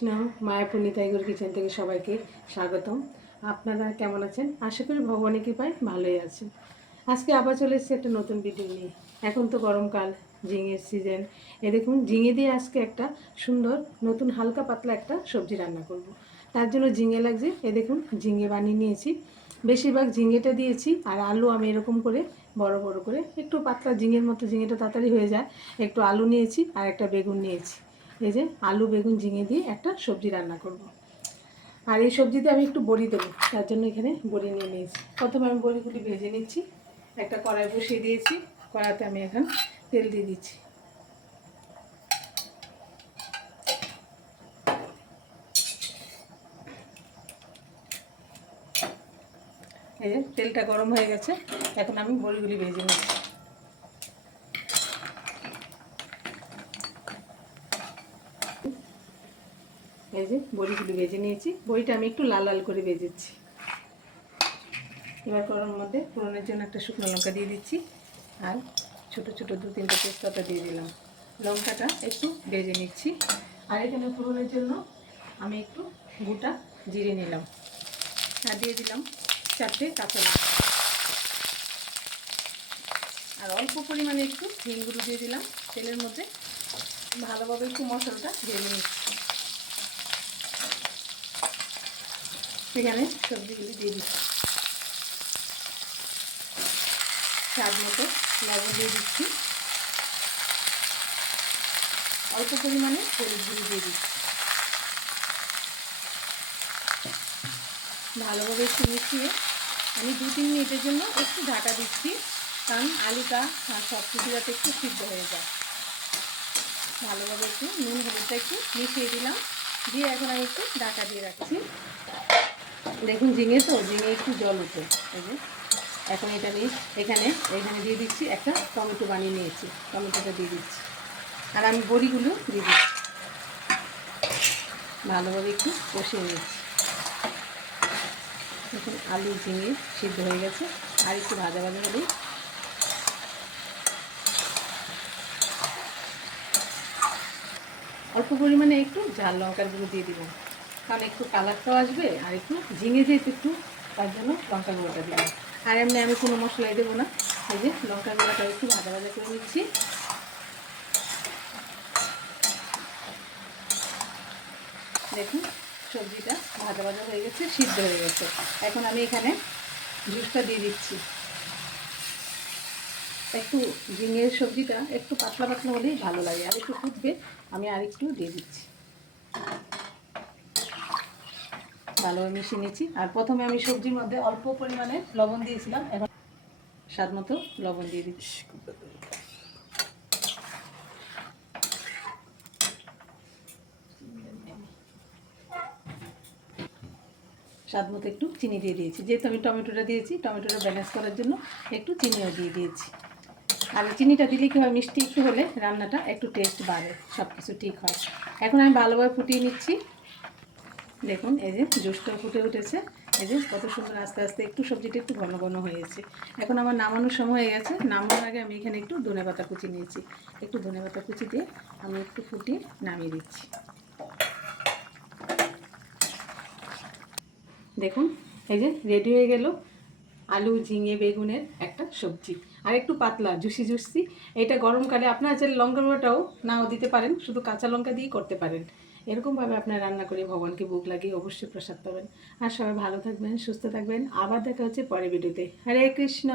Krishna. Mayapur tiger kitchen থেকে সবাইকে স্বাগতম। আপনারা কেমন আছেন? আশা করি ভগবানের কৃপায় ভালোই আছেন। আজকে আবার চলে এসেছি একটা নতুন ভিডিও নিয়ে। এখন তো গরমকাল, ঝিঙের সিজন। দেখুন ঝিঙে দিয়ে আজকে একটা সুন্দর নতুন হালকা পাতলা একটা সবজি রান্না করব। তার জন্য ঝিঙে লাগছে। দেখুন ঝিঙে বানিয়ে নিয়েছি। বেশিরভাগ ঝিঙেটা দিয়েছি আর আলু আমি এরকম করে বড় বড় করে একটু পাতলা ঝিঙের মতো, ঝিঙেটা তাড়াতাড়ি হয়ে যায়। একটু আলু নিয়েছি আর একটা বেগুন নিয়েছি। এই যে আলু বেগুন ঝিঙে দিয়ে একটা সবজি রান্না করব। আর এই সবজিতে আমি একটু বড়ি দেবো, তার জন্য এখানে বড়ি নিয়ে নিয়েছি। প্রথমে আমি বড়িগুলি ভেজে নিচ্ছি। একটা কড়াই বসিয়ে দিয়েছি, কড়াইতে আমি এখন তেল দিয়ে দিচ্ছি। এই যে তেলটা গরম হয়ে গেছে, এখন আমি বড়িগুলি ভেজে নিচ্ছি। এই যে বড়িগুলি ভেজে নিয়েছি, বড়িটা আমি একটু লাল লাল করে ভেজেছি। এবার কড়ার মধ্যে ফোড়নের জন্য একটা শুকনো লঙ্কা দিয়ে দিচ্ছি আর ছোটো ছোটো 2-3টে তেজপাতা দিয়ে দিলাম। লঙ্কাটা একটু ভেজে নিচ্ছি। আর এখানে ফোড়নের জন্য আমি একটু গোটা জিরে নিলাম আর দিয়ে দিলাম 4টে কাঁচা লঙ্কা আর অল্প পরিমাণে একটু হিং গুঁড়ো দিয়ে দিলাম তেলের মধ্যে। ভালোভাবে একটু মশলাটা ভেজে নিচ্ছি। এখানে সবজিগুলি দিয়ে দিচ্ছি। স্বাদ মতো লবণ দিয়ে দিচ্ছি, অল্প পরিমাণে হলুদ গুঁড়ো দিয়ে দিচ্ছি। ভালোভাবে একটু মিশিয়ে আমি 2-3 মিনিটের জন্য একটু ঢাকা দিচ্ছি, কারণ আলুটা আর সব কিছু যাতে একটু সিদ্ধ হয়ে যায়। ভালোভাবে একটু নুন হলুদটা একটু মিশিয়ে দিলাম, দিয়ে এখন আমি একটু ঢাকা দিয়ে রাখছি। দেখুন ঝিঙে তো ঝিঙে একটু জল উঠে। এখন এটা নিয়ে এখানে দিয়ে দিচ্ছি। একটা টমেটো বানিয়ে নিয়েছি, টমেটোটা দিয়ে দিচ্ছি আর আমি বড়িগুলো দিয়ে দিচ্ছি। ভালোভাবে একটু কষিয়ে নিচ্ছি। এখন আলু ঝিঙে সিদ্ধ হয়ে গেছে, আর একটু ভাজা ভাজা হলেই অল্প পরিমাণে একটু ঝাল লঙ্কার গুঁড়ো দিয়ে দিব, কারণ একটু কালারটাও আসবে আর একটু ঝিঙে যেহেতু একটু, তার জন্য লঙ্কা গুঁড়োটা দিলাম। আর এমনি আমি কোনো মশলাই দেবো না। এই যে লঙ্কা গুঁড়োটা একটু ভাজা ভাজা করে নিচ্ছি। দেখুন সবজিটা ভাজা ভাজা হয়ে গেছে, সিদ্ধ হয়ে গেছে। এখন আমি এখানে জুসটা দিয়ে দিচ্ছি। একটু ঝিঙের সবজিটা একটু পাতলা পাতলা হলেই ভালো লাগে, আর একটু ফুটবে, আমি আর একটু দিয়ে দিচ্ছি। ভালোভাবে মিশিয়ে নিচ্ছি। আর প্রথমে আমি সবজির মধ্যে অল্প পরিমাণে লবণ দিয়েছিলাম, এখন স্বাদ মতো লবণ দিয়ে দিচ্ছি। স্বাদ মতো একটু চিনি দিয়ে দিয়েছি, যেহেতু আমি টমেটোটা দিয়েছি, টমেটোটা ব্যালেন্স করার জন্য একটু চিনিও দিয়ে দিয়েছি। আর চিনিটা দিলে কী হয়, মিষ্টি একটু হলে রান্নাটা একটু টেস্ট বাড়ে, সব কিছু ঠিক হয়। এখন আমি ভালোভাবে ফুটিয়ে নিচ্ছি। দেখুন এই যে জুসটা ফুটে উঠেছে। এই যে কত সুন্দর আস্তে আস্তে একটু সবজিটা একটু ঘন ঘন হয়েছে। এখন আমার নামানোর সময় হয়ে গেছে। নামানোর আগে আমি এখানে একটু ধনেপাতা কুচি নিয়েছি, একটু ধনেপাতা কুচি দিয়ে আমি একটু ফুটিয়ে নামিয়ে দিচ্ছি। দেখুন এই যে রেডি হয়ে গেল আলু ঝিঙে বেগুনের একটা সবজি, আর একটু পাতলা জুসি জুসি। এটা গরমকালে আপনারা যে লঙ্কা গুঁড়োটাও নাও দিতে পারেন, শুধু কাঁচা লঙ্কা দিয়েই করতে পারেন। এরকমভাবে আপনারা রান্না করে ভগবানকে ভোগ লাগিয়ে অবশ্যই প্রসাদ পাবেন। আর সবাই ভালো থাকবেন, সুস্থ থাকবেন। আবার দেখা হচ্ছে পরের ভিডিওতে। হরে কৃষ্ণ।